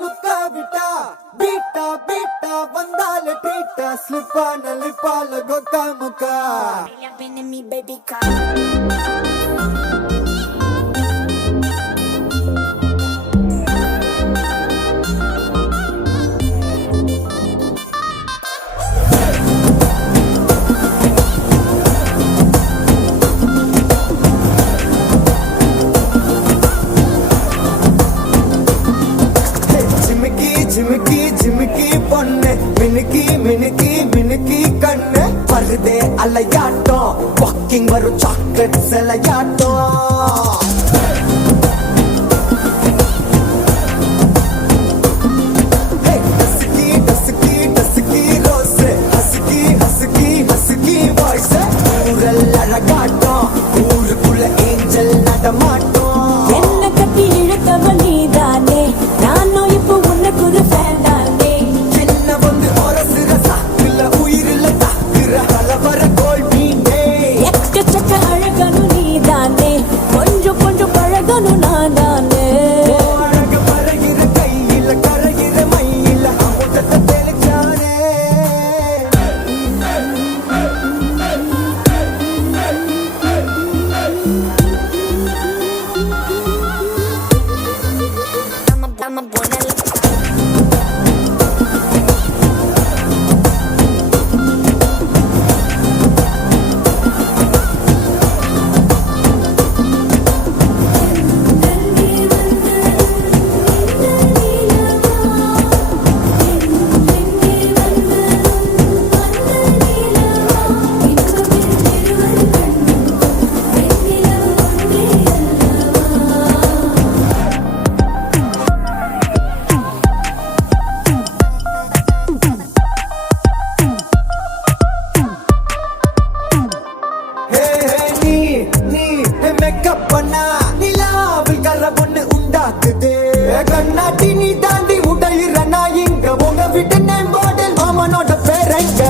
லுக்கா விட்டா beta beta வந்தால ட்ரீட்டா ஸ்லிப்பான லிப்பால கொக்கா முக்கா baby car ஜிமிக்கி ஜிமிக்கி பொண்ணு மினுக்கி மினுக்கி மினுக்கி கண்ணு வருதே அலையாட்டம் வாக்கிங் வரும் சாக்லேட் சிலையாட்டம் ஊருக்குள்ள ஏஞ்சல் நடமாட்டோம் என்ன கட்டி இழுத்தவ நீதானே நானும் இப்போ உனக்கு ஒரு ஃபேன் தானே சின்ன வந்து ஒரசுற சாக்குல உயிரில தாக்குற கலவர கோல் மீனே எக்கச்சக்க அழகனும் நீதானே கொஞ்சம் கொஞ்சம் பழகனும் நான் தானே அழக பறகிற கையில கரைகிற மயில அமுதத்தை தெளிச்சானே I'm a buena கண்ணாட்டி நீ தாண்டி உடையிற நான் இங்க உங்க வீட்டு நேம் போர்டில் மாமனோட பேரங்க